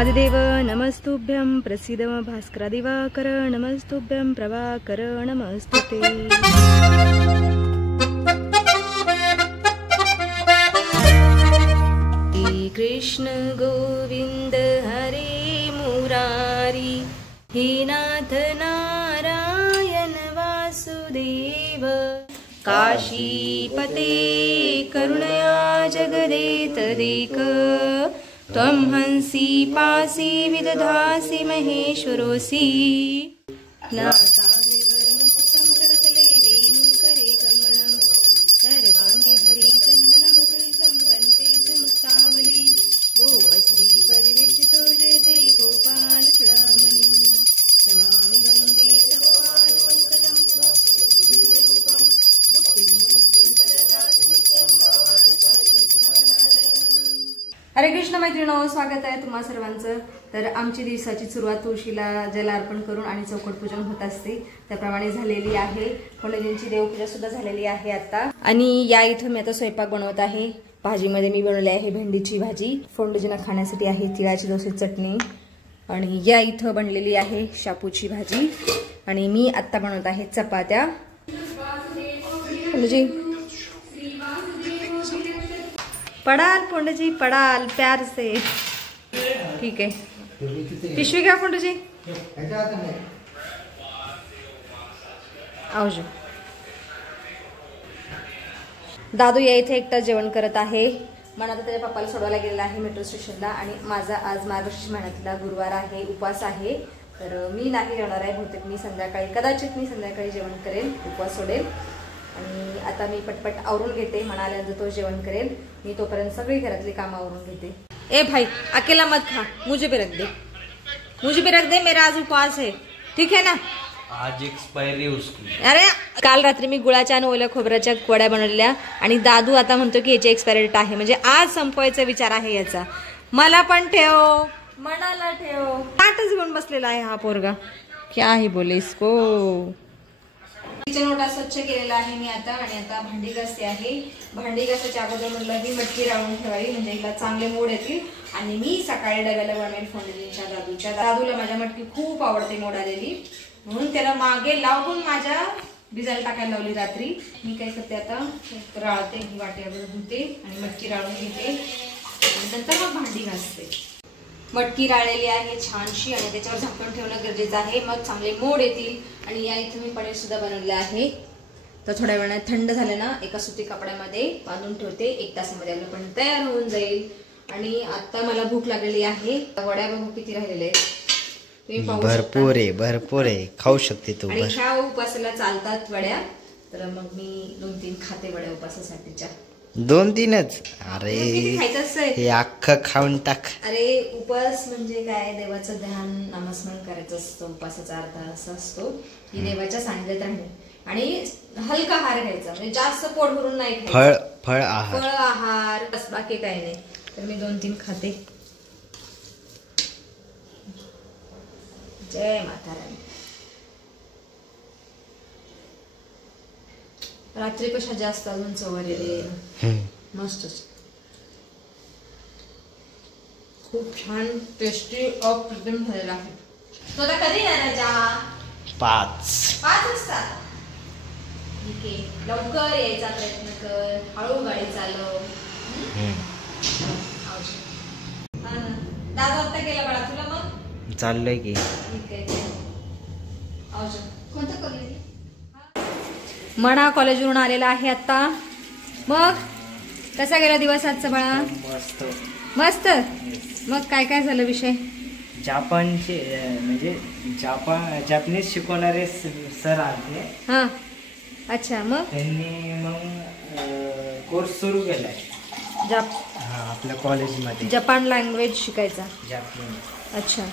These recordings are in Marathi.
आदिदेव नमस्तुभ्यं प्रसीद भास्कर दिवाकर नमस्तुभ्यं प्रभाकर नमस्तुते। कृष्ण गोविंद हरे मुरारी हे नाथ नारायण वासुदेव काशीपते करुणया जगदेत देक त्वं हंसी पासी विदधासि महेश्वरोऽसि नासाग्रे वरमुक्तं करतले वेणुकरे कमलं सर्वाङ्गे हरिचन्दनं कृतं कण्ठे च मुक्तावली गोपश्री परिवेष्टितो जयते गोपालचूडामणि नमामि गंगे तव पादपङ्कजं रूपं मुक्तिरूपं सरदासि नित्यं भवामि हरे कृष्ण मैत्रिणो, स्वागत आहे तुम्हा सर्वांचं। तर आमची दिवसाची सुरुवात तुळशीला जल अर्पण करून आणि चौकट पूजन होत असते, त्याप्रमाणे झालेली आहे। कोणजींची देवपूजा सुद्धा झालेली आहे आता। आणि या इथं मी आता स्वयंपाक बनवत आहे। भाजीमध्ये मी बनवली आहे भेंडीची भाजी, फोंडजींना खाण्यासाठी आहे तिळाची डोसे चटणी, आणि या इथं बनलेली आहे शापूची भाजी, आणि मी आता बनवत आहे चपात्या। फोंडजी पड़ाल, फोंडजी पड़ाल प्यार से, ठीक है। पिशवी घ्या फोंडजी, आवजो। दादू या इथे एकटा जेवण करत आहे। मला आता त्याच्या पप्पाला सोडवायला गेलेला आहे मेट्रो स्टेशनला, आणि माझा आज मार्गशीर्ष महिन्यातला गुरुवार आहे, उपवास आहे। तर मी नाही जेवणार आहे, बहुतेक मी संध्याकाळी, कदाचित मी संध्याकाळी जेवण करेल, उपवास सोडेल। आणि आता मी पटपट आवरून घेते, म्हणाल्यानंतर तो जेवण करेल, मी तोपर्यंत सगळी घरातली कामं आवरून घेते। ए भाई अकेला मत खा, मुझे भी रख दे, मुझे भी रख दे, मेरा आज उपवास है, ठीक है ना। आज एक्सपायरी उसकी। अरे काल रात्री मी गुळाच्या आणि ओल्या खोबऱ्याच्या वड्या बनवलेल्या, आणि दादू आता म्हणतो की याची एक्सपायरी डेट आहे, म्हणजे आज संपवायचा विचार आहे याचा। मला पण ठेव, मनाला ठेव, ताटच घेऊन बसलेला आहे हा पोरगा, क्या ही बोले इसको। किचन ओटा स्वच्छ केलेला आहे मी आता, आणि आता भांडी घासते आहे। भांडी घासायच्या अगोदर म्हटलं की मटकी राळून ठेवावी, म्हणजे हिला चांगले मोड येतील, आणि मी सकाळी डब्याला बनवेल फोंडजींच्या दादूच्या। दादूला माझ्या मटकी खूप आवडते मोड आलेली, म्हणून त्याला मागे लावून माझ्या भिजायला टाकायला लावली रात्री। मी काय करते आता, राळते, ही वाटी अगोदर धुते आणि मटकी राळून घेते, आणि नंतर मग भांडी घासते। मटकी राळलेली आहे छानशी, आणि त्याच्यावर झाकण ठेवणं गरजेचं आहे, मग चांगले मोड येतील। आणि या इथे मी पनीर सुद्धा बनवले आहे, तर थोड्या वेळाने थंड झालं ना एका सुती कपड्यामध्ये बांधून ठेवते, 1 तासामध्ये आपलं पनीर तयार होऊन जाईल। आणि आता मला भूक लागलेली आहे, वड्या बघू किती राहिलेले आहेत, भरपूर आहे, भरपूर आहे, खाऊ शकते तू। आणि ह्या उपासाला चालतात वड्या, तर मग मी 2-3 खाते वड्या उपासासाठीच्या। 2-3च? अरे खायचं असतंय, हे अख्खं खाऊन टाक। अरे उपास म्हणजे काय, देवाचं ध्यान नामस्मरण करायचं असतं, उपासाचा अर्थ असा असतो की देवाच्या सानिध्यात राहणे, आणि हलका आहार घ्यायचा, म्हणजे जास्त पोट भरून नाही खायचं, फळ आहार, बस, बाकी काही नाही। तर मी 2-3 खाते। जय माता राणी। रात्री कशा जास्त अजून चवरलेले, मस्तच, खूप छान टेस्टी अप्रतिम झालेला आहे। तो आता कधी येणार? 5 वाजता, ठीक आहे, लवकर यायचा प्रयत्न कर, हळू गाडी चालव। दादा आता गेला बाळा, तुला मग चाललंय की, ठीक आहे। कोणतं कॉलेज? मणा कॉलेजवरून आलेला आहे आता। मग कसा गेला दिवस आजचा बाळा? मस्त मस्त। मग काय काय झालं विषय? जापानचे म्हणजे जपानीज शिकवणारे सर आले। हा, अच्छा, मग त्यांनी मग कोर्स सुरू केलाय आपल्या कॉलेजमध्ये, जपान लँग्वेज शिकायचा, जापानी। अच्छा,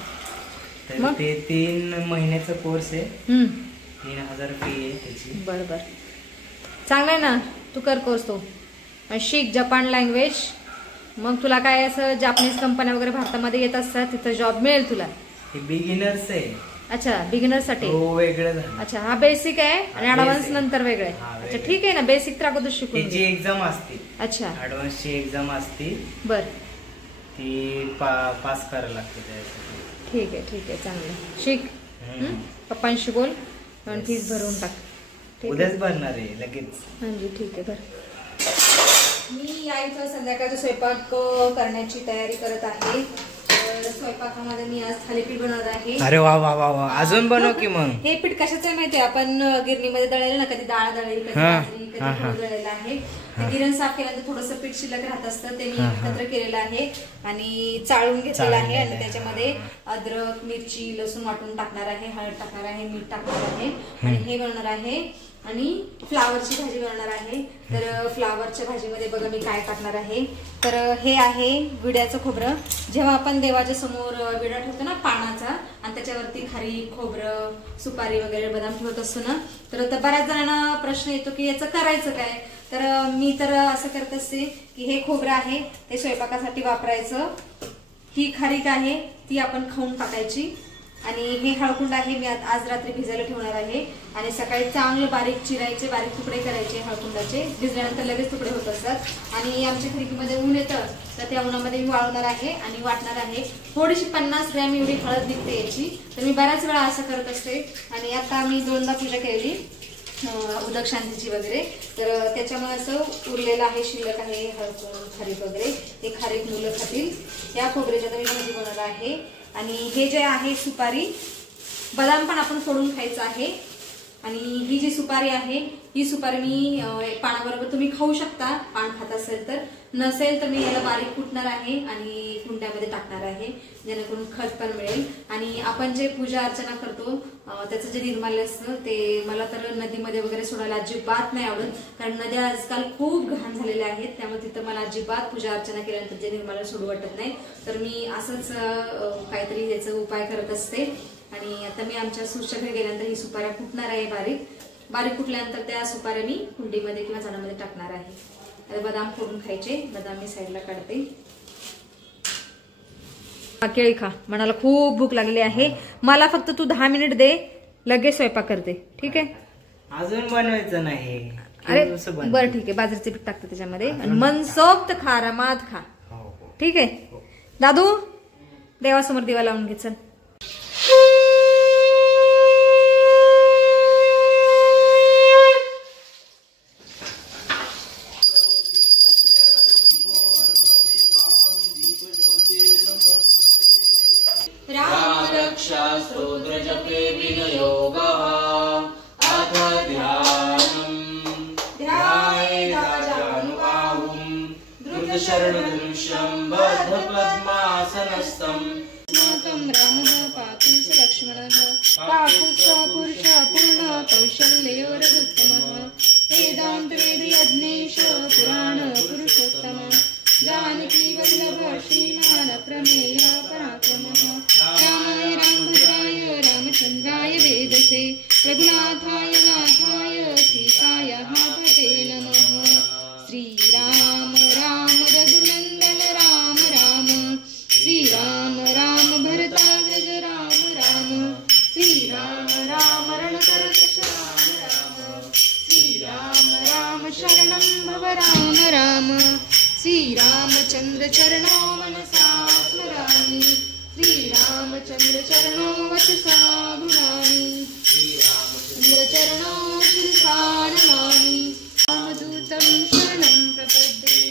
तर ते 3 महिन्याचा कोर्स आहे, 3000 फी आहे त्याची। बरोबर, चांगलं आहे ना, तू कर कोर्स तो, शिक जपान लँग्वेज। मग तुला काय असं जापनीज कंपन्या वगैरे भारतामध्ये येत असतात, तिथं जॉब मिळेल तुला। हे बिगिनर्स आहे, अच्छा, बिगिनर साठी वेगळं झालं। अच्छा, हा बेसिक आहे आणि ऍडव्हान्स नंतर वेगळं आहे। अच्छा, ठीक आहे ना, बेसिक तर अगोदर शिकून त्याची एक्झाम असते। अच्छा, ऍडव्हान्सची एक्झाम असते। बर, ती पास करायला लागते त्यासाठी. ठीक आहे चांगलं शिक. पप्पांशी बोल आणि फीस भरून टाक. उद्याच भरणार आहे लगेच. म्हणजे ठीक आहे भर. मी या इथं संध्याकाळचा स्वयंपाक करण्याची तयारी करत आहे. स्वयंपाकामध्ये मी आज थालीपीठ बनवत आहे. अरे वा वा वा वा, अजून बनव की मग. हे पीठ कशाचं माहितीये, आपण गिरणीमध्ये दळलेलं ना, कधी डाळ दळली, कधी बाजरी, कधी गहू दळलेलं आहे. गिरण साफ केल्यानंतर थोडंसं पीठ शिल्लक राहत असतं, ते मी एकत्र केलेलं आहे आणि चाळून घेतलेलं आहे. आणि त्याच्यामध्ये अद्रक, मिरची, लसूण वाटून टाकणार आहे, हळद टाकणार आहे, मीठ टाकणार आहे आणि हे बनवणार आहे. आणि फ्लावरची भाजी बनवणार आहे. तर फ्लावरच्या भाजीमध्ये बघा मी काय टाकणार आहे. तर हे आहे विड्याचं खोबरं. जेव्हा आपण देवाच्या समोर विडा ठेवतो ना पानाचा, आणि त्याच्यावरती खारी, खोबरं, सुपारी वगैरे बदाम ठेवत असतो ना, तर बऱ्याच जणांना प्रश्न येतो की याचं करायचं काय. तर मी तर असं करत असते की हे खोबरं आहे ते स्वयंपाकासाठी वापरायचं, ही खारीक आहे ती आपण खाऊन टाकायची, आणि हे हळकुंड आहे मी आज रात्री भिजायला ठेवणार आहे. आणि सकाळी चांगलं बारीक चिरायचे, बारीक तुकडे करायचे हळकुंडाचे. भिजल्यानंतर लगेच तुकडे होत असतात. आणि आमच्या खिडकीमध्ये ऊन येतं, तर त्या उन्हामध्ये मी वाळवणार आहे आणि वाटणार आहे. थोडीशी 50 ग्रॅम एवढी हळद निघते याची. तर मी बऱ्याच वेळा असं करत असते. आणि आता मी 2दा पूजा केली उदक शांतीची वगैरे, तर त्याच्यामुळे असं उरलेलं आहे, शिल्लक आहे हळकुंड, खारीक वगैरे. हे खारीक मुलं खातील. या खोबऱ्याच्या तर मी भाजी बनवणार आहे. आणि हे जे आहे सुपारी, बदाम पण आपण फोडून खायचं आहे. आणि ही जी सुपारी आहे, ही सुपारी मी पानाबरोबर तुम्ही खाऊ शकता, पान खात असेल तर. नसेल तर मी याला बारीक कुटणार आहे आणि कुंड्यामध्ये टाकणार आहे, जेणेकरून खत पण मिळेल. आणि आपण जे पूजा अर्चना करतो त्याचं जे निर्माल्य असतं ते मला तर नदीमध्ये वगैरे सोडायला अजिबात नाही आवडत, कारण नद्या आजकाल खूप घाण झालेल्या आहेत. त्यामुळे तिथं मला अजिबात पूजा अर्चना केल्यानंतर जे निर्माल्य सोडू वाटत नाही. तर मी असंच काहीतरी याचा उपाय करत असते. आणि आता मी आमच्या सूरच्या घरी गेल्यानंतर ही सुपाऱ्या कुटणार आहे. बारीक कुटल्यानंतर त्या सुपाऱ्या मी कुंडीमध्ये किंवा झाडामध्ये टाकणार आहे. आता बदाम फोडून खायचे, बदाम मी साईडला काढते. केळी खा, मनाला खूप भूक लागली आहे. मला फक्त तू 10 मिनिट दे, लगेच स्वयंपाक करते. ठीक आहे? अजून बनवायचं नाही. अरे बरं ठीक आहे, बाजरीचे पीठ टाकते त्याच्यामध्ये आणि मनसोक्त खा, रमात खा. ठीक आहे दादू? देवासमोर दिवा लावून घे चल. स्तोत्र जपे विनियोगः अथ ध्यानम् ध्यायेदाजानुबाहुं धृतशरणदृश्यं बद्धपद्मासनस्थं अस्माकं रामः पातु स लक्ष्मणः पातु स पुरुषः पूर्णः कौशल्योरगुत्तमः वेदान्तवेदयज्ञेश पुराण पुरुषोत्तमः जानकी वल्लभ श्रीमान प्रमेय पराक्रमः रामाय रामभद्राय रामचन्द्राय वेदसे रघुनाथाय नाथाय सीताय पते नमः. श्रीराम राम रघुनन्दन राम राम, श्रीराम राम भरताग्रज राम राम, श्रीराम राम रणकर्कश राम राम, श्रीराम राम शरणं भव राम राम, श्रीरामचन्द्र चरणो मनसा स्मरामि, श्रीरामचन्द्र चरणो वचसा भुनामि, श्रीरामचन्द्र चरणो शिरसा नमामि. रामदूतं शरणं प्रपद्ये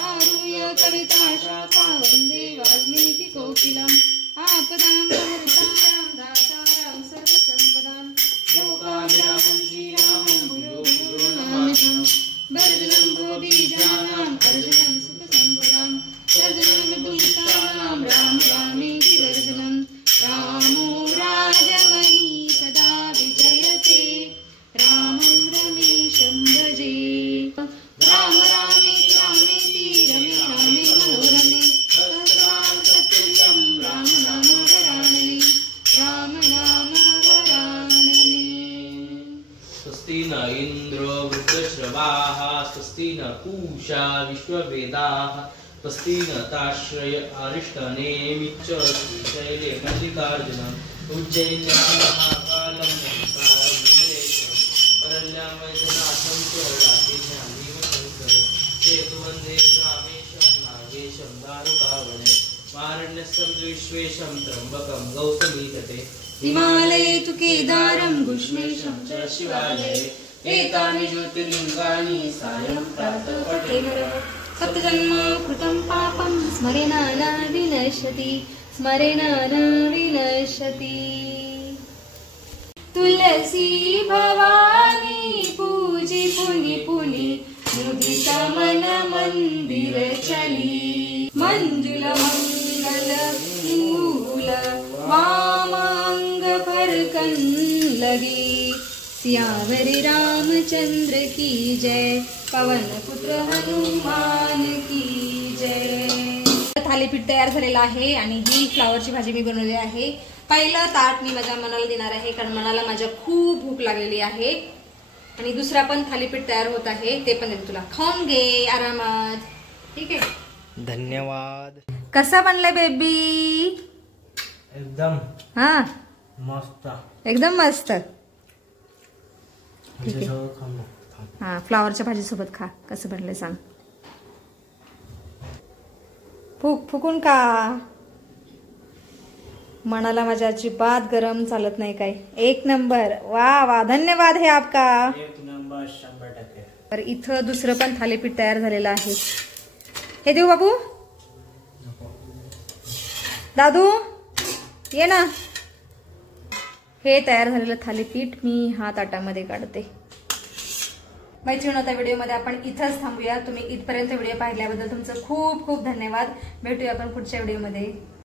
आरुह्य कविताशाखा वन्दे वाल्मीकिकोकिलम् आपदां हरतां दातारं सर्वसम्पदां लोकाभिरामं श्रीरामं भूयो भूयो नमाम्यहम्. वर्धनं भोगीजानां अर्जुनं सुखसम्पदां वर्धनं विदुषितानां राम रामेति वर्धनं. रामो राजमणि सदा विजयते रामं रमेशं भजे. राम रामेति रामेति रमे रामे मनोरमे सहस्रार्थतुल्यं राम नाम वरानने राम नाम वरानने. स्वस्ति न इन्द्रो वृद्धश्रवाः स्वस्ति न पूषा विश्ववेदाः स्वस्ति न ताश्रय अरिष्टनेमिच्च श्रीशैले मल्लिकार्जुनम् उज्जैन्यमहाकालं वरल्यां वैद्यनाथं च राकेशानीवशङ्करं चेतु वन्दे रामेशं नागेशं दारुकावने. मान्यस्तं विश्वेशं त्र्यंबकं गौतमीतटे हिमालये तु केदारं घुष्णेशं च शिवालये एतानि ज्योतिर्लिङ्गानि सायं प्रातः पठेमः सप्तजन्म कृतं पापं स्मरेण न विनश्यति स्मरेण न विनश्यति। तुलसी भवानी पूजी पुनि पुनि मुदित मन मंदिर चली मंजुल मंगल मूल वामांग फरकन लगी सियावरी रामचंद्र की जय पवन पुत्र हनुमान की जय। थालीपीठ तयार झालेला आहे आणि ही फ्लावरची भाजी मी बनवली आहे। पहिलं ताट मी माझ्या मनाला देणार आहे कारण मनाला माझ्या खूप भूक लागलेली आहे आणि दुसरा पण थालीपीठ तयार होत आहे ते पण देते तुला, खाऊन घे आरामात, ठीक आहे? धन्यवाद। कसा बनलाय बेबी? एकदम हा मस्त, एकदम मस्त, ठीक आहे? सगळं खाऊ। हा फ्लावरच्या भाजी सोबत खा, कसं बनलंय सांग, फुकून का? मनाला माझ्या अजिबात गरम चालत नाही काय, एक नंबर, वा वा, धन्यवाद है आपका, एक नंबर, 100%। तर इथं दुसरं पण थालीपीठ तयार झालेलं आहे, हे देऊ बाबू? दादू ये ना, हे तयार झालेलं थालीपीठ मी हा ताटामध्ये काढते। मैत्रिणी, आता व्हिडिओमध्ये आपण इथंच थांबूया। तुम्ही इथपर्यंत व्हिडिओ पाहिल्याबद्दल तुमचं खूप खूप धन्यवाद। भेटूया आपण पुढच्या व्हिडिओमध्ये।